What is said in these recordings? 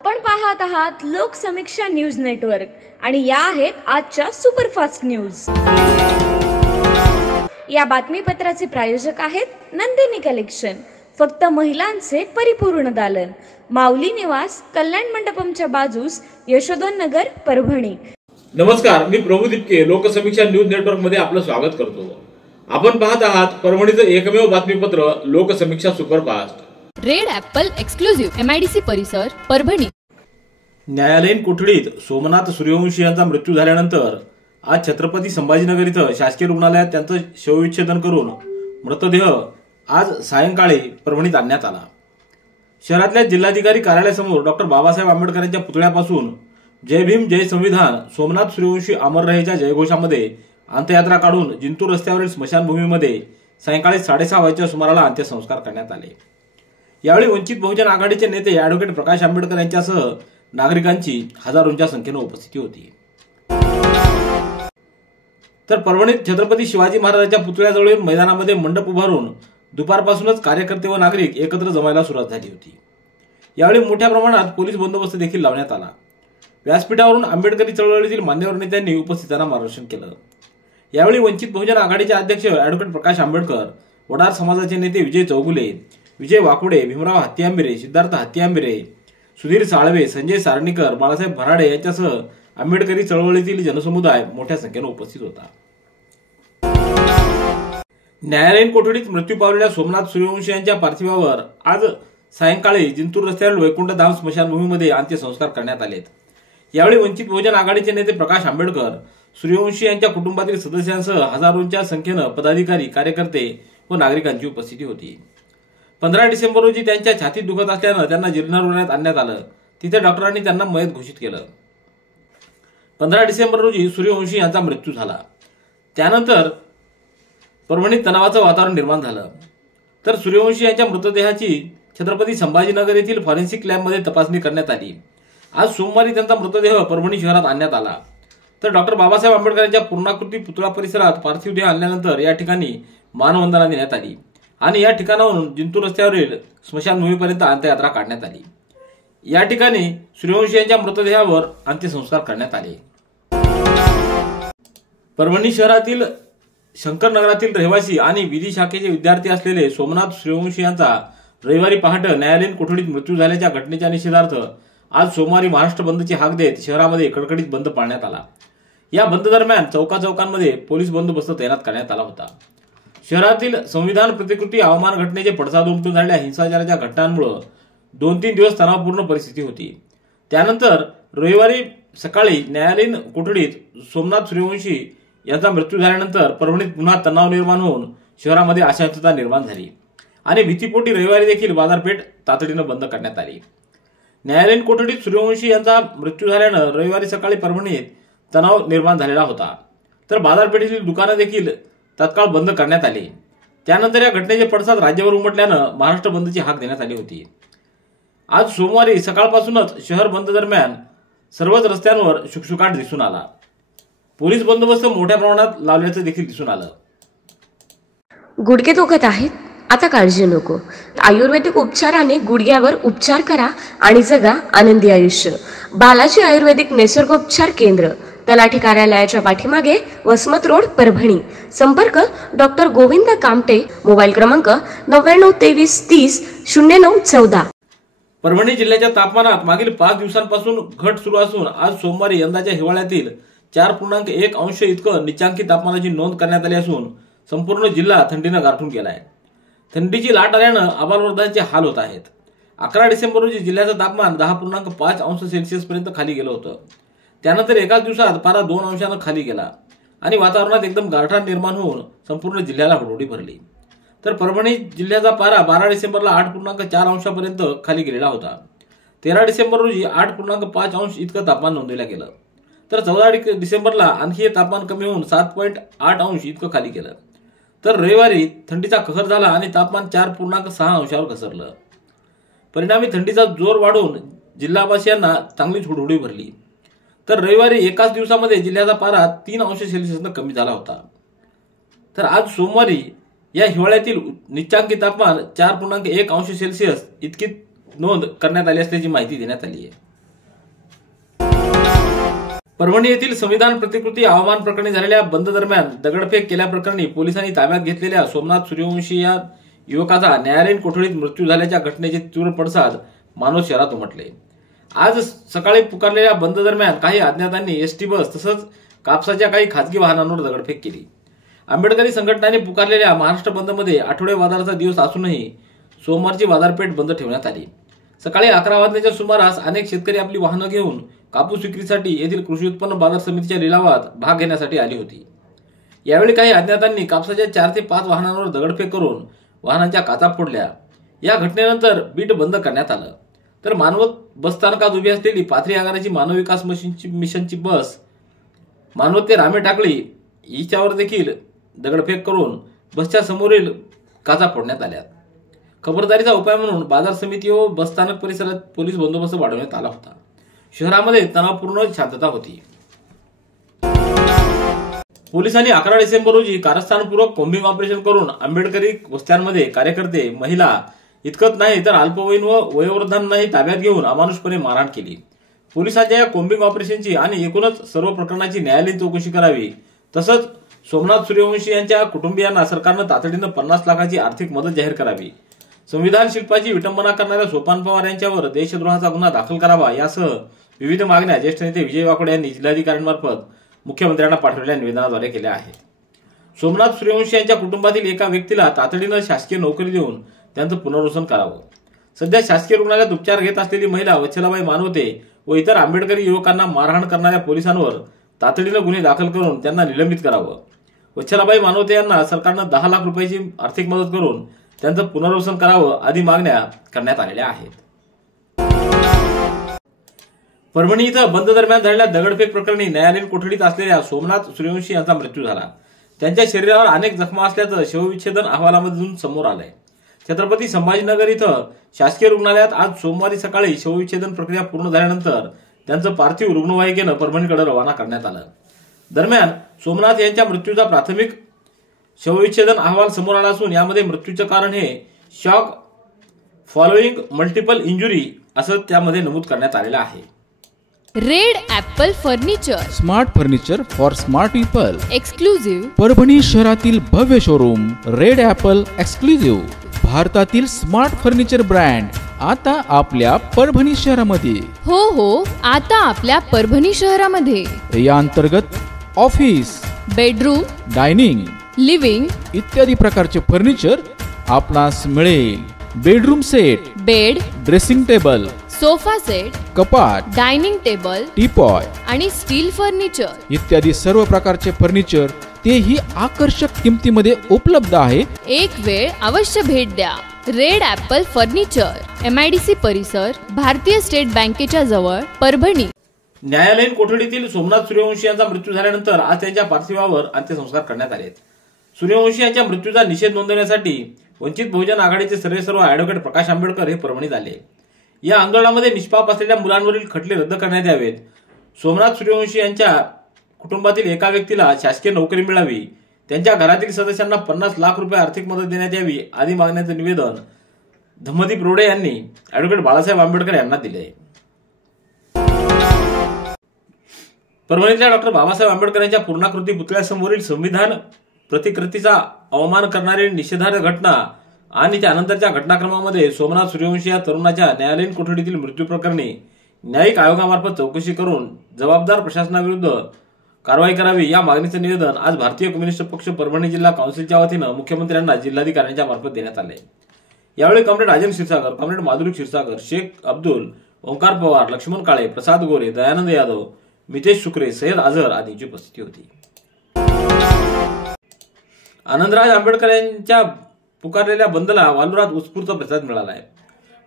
आपण पाहत आहात लोकसमीक्षा न्यूज नेटवर्क आणि या आहेत आजच्या सुपरफास्ट न्यूज। या बातमीपत्राचे प्रायोजक आहेत नंदिनी कलेक्शन, फक्त महिलांचे परिपूर्ण दालन, माऊली निवास, कल्याण मंडपमच्या बाजूस, यशोधन नगर, परभणी। नमस्कार, मी प्रभू दिपके लोकसमीक्षा न्यूज नेटवर्क मध्ये आपलं स्वागत करतो। आपण पाहत आहात परभणीचं एकमेव बातमीपत्र Loksamiksha superfast. Red Apple exclusive MIDC परिसर, परभणी। न्यायालयीन कोठडीत सोमनाथ सूर्यवंशी यांचा मृत्यू झाल्यानंतर आज छत्रपती संभाजीनगर इथं शासकीय रुग्णालयात त्यांचं शवविच्छेदन करून मृतदेह आज सायंकाळी परभणीत आणण्यात आला। शहरातल्या जिल्हाधिकारी कार्यालयासमोर डॉक्टर बाबासाहेब आंबेडकर यांच्या पुतळ्यापासून जय भीम जय संविधान सोमनाथ सूर्यवंशी अमर रहेच्या जयघोषामध्ये अंत्ययात्रा काढून जिंतूर रस्त्यावरील स्मशानभूमीमध्ये सायंकाळी 6:30 वाजच्या सुमाराला अंत्यसंस्कार करण्यात आले। यावेळी वंचित बहुजन आघाडीचे नेते ॲडव्होकेट प्रकाश आंबेडकर यांच्यासह नागरिकांची हजारोंच्या संख्येने उपस्थिती होती। तर परभणीत छत्रपती शिवाजी महाराजांच्या पुतळ्याजवळील मैदानामध्ये मंडप उभारून दुपारपासूनच कार्यकर्ते व नागरिक एकत्र जमायला सुरुवात झाली होती। यावेळी मोठ्या प्रमाणात पोलीस बंदोबस्त देखील लावण्यात आला। व्यासपीठावरून आंबेडकरी चळवळीतील मान्यवर नेत्यांनी उपस्थितांना मार्गदर्शन केलं। यावेळी वंचित बहुजन आघाडीचे अध्यक्ष ॲडव्होकेट प्रकाश आंबेडकर, वडार समाजाचे नेते विजय चौगुले, विजय वाकुडे, भीमराव हत्तीआंबिरे, सिद्धार्थ हत्तीआंबिरे, सुधीर साळवे, संजय सारणीकर, बाळासाहेब भराडे यांच्यासह आंबेडकरी चळवळीतील जनसमुदाय मोठ्या संख्येने उपस्थित होता। न्यायालयीन कोठडीत मृत्यू पावलेल्या सोमनाथ सूर्यवंशी यांच्या पार्थिवावर आज सायंकाळी जिंतूर रस्त्यावरील वैकुंठधाम स्मशानभूमीमध्ये अंत्यसंस्कार करण्यात आलेत। यावेळी वंचित बहुजन आघाडीचे नेते प्रकाश आंबेडकर, सूर्यवंशी यांच्या कुटुंबातील सदस्यांसह हजारोंच्या संख्येनं पदाधिकारी, कार्यकर्ते व नागरिकांची उपस्थिती होती। 15 डिसेंबर रोजी त्यांच्या छातीत दुखत असल्यानं त्यांना जिल्हा रुग्णालयात आणण्यात आलं। तिथे डॉक्टरांनी त्यांना मयत घोषित केलं। 15 डिसेंबर रोजी सूर्यवंशी यांचा मृत्यू झाला। त्यानंतर परभणीत तणावाचं वातावरण निर्माण झालं। तर सूर्यवंशी यांच्या मृतदेहाची छत्रपती संभाजीनगर येथील फॉरेन्सिक लॅबमध्ये तपासणी करण्यात आली। आज सोमवारी त्यांचा मृतदेह परभणी शहरात आणण्यात आला। तर डॉक्टर बाबासाहेब आंबेडकर यांच्या पूर्णाकृती पुतळा परिसरात पार्थिव देह आणल्यानंतर या ठिकाणी मानवंदना देण्यात आली आणि या ठिकाणाहून जिंतूर रस्त्यावरील स्मशानभूमीपर्यंत अंत्ययात्रा काढण्यात आली। या ठिकाणी सूर्यवंशी यांच्या मृतदेहावर अंत्यसंस्कार करण्यात आले। परभणी शहरातील शंकरनगरातील रहिवासी आणि विधी शाखेचे विद्यार्थी असलेले सोमनाथ सूर्यवंशी यांचा रविवारी पहाटे न्यायालयीन कोठडीत मृत्यू झाल्याच्या घटनेच्या निषेधार्थ आज सोमवारी महाराष्ट्र बंदची हाक देत शहरामध्ये कडकडीत बंद पाळण्यात आला। या बंद दरम्यान चौकाचौकांमध्ये पोलीस बंदोबस्त तैनात करण्यात आला होता। शहरातील संविधान प्रतिकृती अवमान घटनेचे पडसाद उमटून झालेल्या हिंसाचाराच्या घटनांमुळे 2-3 दिवस तणावपूर्ण परिस्थिती होती। त्यानंतर रविवारी सकाळी न्यायालयीन कोठडीत सोमनाथ सूर्यवंशी यांचा मृत्यू झाल्यानंतर परभणीत पुन्हा तणाव निर्माण होऊन शहरामध्ये अशांतता निर्माण झाली आणि भीतीपोटी रविवारी देखील बाजारपेठ तातडीनं बंद करण्यात आली। न्यायालयीन कोठडीत सूर्यवंशी यांचा मृत्यू झाल्यानं रविवारी सकाळी परभणीत तणाव निर्माण झालेला होता। तर बाजारपेठेतील दुकानं देखील तत्काळ बंद करण्यात आली। त्यानंतर या घटनेचे पडसाद राज्यभर उमटल्यानं महाराष्ट्र बंदची हाक देण्यात आली होती। आज सोमवारी सकाळपासूनच शहर बंद दरम्यान सर्वच रस्त्यांवर शुकशुकाट दिसून आला। पोलीस बंदोबस्त मोठ्या प्रमाणात लावल्याचं देखील दिसून आलं। गुडघे दुखत आहेत? आता काळजी नको। आयुर्वेदिक उपचाराने गुडघ्यावर उपचार करा आणि जगा आनंदी आयुष्य। बालाजी आयुर्वेदिक निसर्गोपचार केंद्र, तलाठी कार्यालयाच्या पाठीमागे, वसमत रोड, परभणी। संपर्क डॉक्टर गोविंद कामटे, मोबाईल क्रमांक 9923300914। परभणी जिल्ह्याच्या तापमानात मागील 5 दिवसांपासून घट सुरू असून आज सोमवारी यंदाच्या हिवाळ्यातील 4.1 अंश इतकं निचांकी तापमानाची नोंद करण्यात आली असून संपूर्ण जिल्हा थंडीनं गारठून गेलाय। थंडीची लाट आल्यानं आबालवर्धांचे हाल होत आहेत। 11 डिसेंबर रोजी जिल्ह्याचं तापमान 10.5 अंश सेल्सिअस पर्यंत खाली गेलं होतं। त्यानंतर एकाच दिवसात पारा 2 अंशानं खाली गेला आणि वातावरणात एकदम गारठा निर्माण होऊन संपूर्ण जिल्ह्याला हुरहुरी भरली। तर परभणी जिल्ह्याचा पारा 12 डिसेंबरला 8.4 अंशापर्यंत खाली गेलेला होता। 13 डिसेंबर रोजी 8.5 अंश इतकं तापमान नोंदवलं गेलं। तर 14 डिसेंबरला आणखी तापमान कमी होऊन 7.8 अंश इतकं खाली गेलं। तर रविवारी थंडीचा कहर झाला आणि तापमान 4.6 अंशावर घसरलं। परिणामी थंडीचा जोर वाढून जिल्हावासियांना चांगलीच हुडहुडी भरली। तर रविवारी एकाच दिवसामध्ये जिल्ह्याचा पारा 3 अंश सेल्सिअसनं कमी झाला होता। तर आज सोमवारी या हिवाळ्यातील निचांकी तापमान 4.1 अंश सेल्सिअस इतकी नोंद करण्यात आली असल्याची माहिती देण्यात आली आहे। परभणी येथील संविधान प्रतिकृती अवमान प्रकरणी झालेल्या बंद दरम्यान दगडफेक केल्याप्रकरणी पोलिसांनी ताब्यात घेतलेल्या सोमनाथ सूर्यवंशी या युवकाचा न्यायालयीन कोठडीत मृत्यू झाल्याच्या घटनेचे तीव्र पडसाद मानवत शहरात उमटले। आज सकाळी पुकारलेल्या बंद दरम्यान काही अज्ञातांनी एसटी बस तसंच कापसाच्या काही खासगी वाहनांवर दगडफेक केली। आंबेडकरी संघटनांनी पुकारलेल्या महाराष्ट्र बंदमध्ये आठवडे बाजाराचा दिवस असूनही सोमवारची बाजारपेठ बंद ठेवण्यात आली। सकाळी 11 वाजण्याच्या सुमारास अनेक शेतकरी आपली वाहनं घेऊन कापूस विक्रीसाठी येथील कृषी उत्पन्न बाजार समितीच्या लिलावात भाग घेण्यासाठी आली होती। यावेळी काही अज्ञातांनी कापसाच्या 4 ते 5 वाहनांवर दगडफेक करून वाहनांच्या काचा फोडल्या। या घटनेनंतर बीट बंद करण्यात आलं, तर मानवत बसस्थानकात उभी असलेली पाथरी आगाराची मानव विकास मिशनची बस मानवत ते रामे टाकळी हिच्यावर देखील दगडफेक करून बसच्या समोरील काचा फोडण्यात आल्या। खबरदारीचा उपाय म्हणून बाजार समिती व बसस्थानक परिसरात पोलीस बंदोबस्त वाढवण्यात आला होता। शहरामध्ये तणावपूर्ण शांतता होती। पोलिसांनी 11 डिसेंबर रोजी कारस्थानपूर्वक कोम्बिंग ऑपरेशन करून आंबेडकरी वस्त्यांमध्ये कार्यकर्ते, महिला इतकंच नाही तर अल्पवयीन व वयोवृद्धांनाही ताब्यात घेऊन अमानुषपणे मारहाण केली। पोलिसांच्या या कोम्बिंग ऑपरेशनची आणि एकूणच सर्व प्रकरणाची न्यायालयीन चौकशी करावी, तसंच सोमनाथ सूर्यवंशी यांच्या कुटुंबियांना सरकारनं तातडीनं 50 लाखाची आर्थिक मदत जाहीर करावी, संविधान शिल्पाची विटंबना करणाऱ्या सोपान पवार यांच्यावर देशद्रोहाचा गुन्हा दाखल करावा यासह विविध मागण्या ज्येष्ठ नेते विजय वाकोडे यांनी जिल्हाधिकाऱ्यांमार्फत मुख्यमंत्र्यांना पाठवलेल्या निवेदनाद्वारे केल्या आहेत। सोमनाथ सूर्यवंशी यांच्या कुटुंबातील एका व्यक्तीला तातडीनं शासकीय नोकरी देऊन त्यांचं पुनर्वसन करावं। सध्या शासकीय रुग्णालयात उपचार घेत असलेली महिला वत्सलाबाई मानवते व इतर आंबेडकरी युवकांना मारहाण करणाऱ्या पोलिसांवर तातडीनं गुन्हे दाखल करून त्यांना निलंबित करावं। वत्सलाबाई मानवते यांना सरकारनं 10 लाख रुपयाची आर्थिक मदत करून त्यांचं पुनर्वसन करावं आदी मागण्या करण्यात आलेल्या आहेत। परभणी इथं बंद दरम्यान झालेल्या दगडफेक प्रकरणी न्यायालयीन कोठडीत असलेल्या सोमनाथ सूर्यवंशी यांचा मृत्यू झाला। त्यांच्या शरीरावर अनेक जखमा असल्याचं शवविच्छेदन अहवालामधून समोर आलंय। छत्रपती संभाजीनगर इथं शासकीय रुग्णालयात आज सोमवारी सकाळी शवविच्छेदन प्रक्रिया पूर्ण झाल्यानंतर त्यांचं पार्थिव रुग्णवाहिकेनं परभणीकडे रवाना करण्यात आलं। दरम्यान सोमनाथ यांच्या मृत्यूचा प्राथमिक शवविच्छेदन अहवाल समोर आला असून यामध्ये मृत्यूचं कारण हे शॉक फॉलोइंग मल्टिपल इंजुरी असं त्यामध्ये नमूद करण्यात आलेलं आहे। Red Apple furniture, smart furniture for smart people, exclusive Parbhani शहरातील भव्य शोरूम रेड ॲपल एक्सक्लुझिव्ह, भारतातील स्मार्ट फर्निचर ब्रँड आता आपल्या परभणी शहरामध्ये। हो, आता आपल्या परभणी शहरामध्ये। या अंतर्गत ऑफिस, बेडरूम, डायनिंग, लिव्हिंग इत्यादी प्रकारचे फर्निचर आपणास मिळेल। Bedroom set, bed, dressing table, sofa set, कपाट, डायनिंग टेबल, टीपॉय आणि स्टील फर्निचर इत्यादी सर्व प्रकारचे फर्निचर तेही आकर्षक किमतीमध्ये उपलब्ध आहे। एक वेळ अवश्य भेट द्या। रेड ॲपल फर्निचर, MIDC परिसर, भारतीय स्टेट बँकेच्या जवळ, परभणी। न्यायालयीन कोठडीतील सोमनाथ सूर्यवंशी यांचा मृत्यू झाल्यानंतर आज त्यांच्या पार्थिवावर अंत्यसंस्कार करण्यात आले। सूर्यवंशी यांच्या मृत्यूचा निषेध नोंदवण्यासाठी वंचित बहुजन आघाडीचे सर्वेसर्वा ॲडव्होकेट प्रकाश आंबेडकर हे परभणीत आले। या आंदोलनामध्ये निष्पाप असलेल्या मुलांवरील खटले रद्द करण्यात यावेत, सोमनाथ सूर्यवंशी यांच्या कुटुंबातील एका व्यक्तीला शासकीय नोकरी मिळावी, त्यांच्या घरातील सदस्यांना 50 लाख रुपये आर्थिक मदत देण्यात यावी आदी मागण्यांचं निवेदन धम्मदीप रोडे यांनी ॲडव्होकेट बाळासाहेब आंबेडकर यांना दिले। परभणीतल्या डॉक्टर बाबासाहेब आंबेडकर यांच्या पूर्णाकृती पुतळ्यासमोरील संविधान प्रतिकृतीचा अवमान करणारी निषेधार्ह घटना आणि त्यानंतरच्या घटनाक्रमामध्ये सोमनाथ सूर्यवंशी या तरुणाच्या न्यायालयीन कोठडीतील मृत्यू प्रकरणी न्यायिक आयोगामार्फत चौकशी करून जबाबदार प्रशासनाविरुद्ध कारवाई करावी या मागणीचं निवेदन आज भारतीय कम्युनिस्ट पक्ष परभणी जिल्हा काउन्सिलच्या वतीनं मुख्यमंत्र्यांना जिल्हाधिकाऱ्यांच्या मार्फत देण्यात आले। यावेळी कॉम्रेड राजन क्षीरसागर, कॉम्रेड माधुरी क्षीरसागर, शेख अब्दुल, ओंकार पवार, लक्ष्मण काळे, प्रसाद गोरे, दयानंद यादव, मितेश शुक्रे, सय्यद आझर आदींची उपस्थिती होती। आनंदराज आंबेडकर यांच्या पुकारलेल्या बंदला वालुरात उत्स्फूर्त प्रतिसाद मिळाला आहे।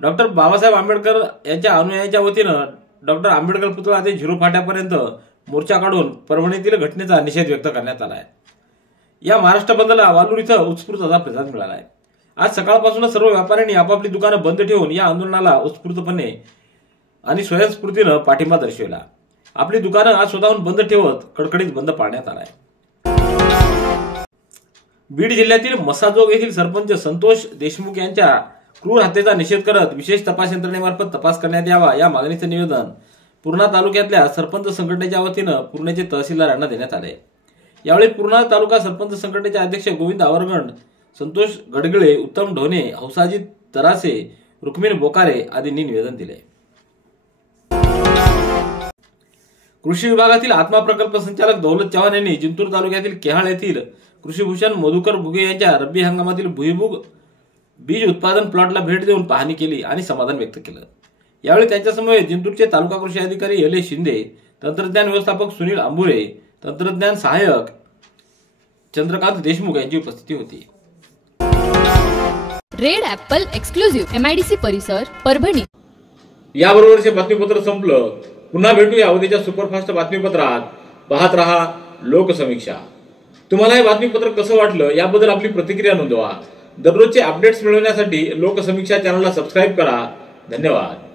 डॉक्टर बाबासाहेब आंबेडकर यांच्या अनुयायांच्या वतीनं डॉक्टर आंबेडकर पुतळा ते झिरो फाट्यापर्यंत मोर्चा काढून परभणीतील घटनेचा निषेध व्यक्त करण्यात आला आहे। या महाराष्ट्र बंदला वालूर इथं उत्स्फूर्त असा प्रतिसाद मिळाला आहे। आज सकाळपासूनच सर्व व्यापाऱ्यांनी आपापली दुकानं बंद ठेवून या आंदोलनाला उत्स्फूर्तपणे आणि स्वयंस्फूर्तीनं पाठिंबा दर्शवला। आपली दुकानं आज स्वतःहून बंद ठेवत कडकडीत बंद पाळण्यात आला आहे। बीड जिल्ह्यातील मसाजोग येथील सरपंच संतोष देशमुख यांच्या क्रूर हत्येचा निषेध करत विशेष तपास यंत्रणेमार्फत तपास करण्यात यावा या मागणीचं निवेदन पूर्णा तालुक्यातल्या सरपंच संघटनेच्या वतीनं पूर्णेचे तहसीलदार यांना देण्यात आले। यावेळी पूर्णा तालुका सरपंच संघटनेचे अध्यक्ष गोविंद आवरगंड, संतोष गडगळे, उत्तम ढोणे, हौसाजी तरासे, रुक्मिणी बोकारे आदींनी निवेदन दिले। कृषी विभागातील आत्मा प्रकल्प संचालक दौलत चव्हाण यांनी जिंतूर तालुक्यातील केहाळ येथील कृषीभूषण मधुकर भुगे यांच्या रब्बी हंगामातील भुईमुग बीज उत्पादन प्लॉटला भेट देऊन पाहणी केली आणि समाधान व्यक्त केलं। यावेळी त्यांच्यासमवेत जिंतूरचे तालुका कृषी अधिकारी एले शिंदे, तंत्रज्ञान व्यवस्थापक सुनील आंबुरे, तंत्रज्ञान सहाय्यक चंद्रकांत देशमुख यांची उपस्थिती होती। रेड ॲपल एक्सक्लुझिव्ह MIDC परिसर परभणी। याबरोबरचे बातमीपत्र संपलं। पुन्हा भेटूया उद्याच्या सुपरफास्ट बातमीपत्रात। पाहत रहा लोकसमीक्षा। तुम्हाला हे बातमीपत्र कसं वाटलं याबद्दल आपली प्रतिक्रिया नोंदवा। दररोजचे अपडेट्स मिळवण्यासाठी लोकसमीक्षा चॅनलला सबस्क्राईब करा। धन्यवाद।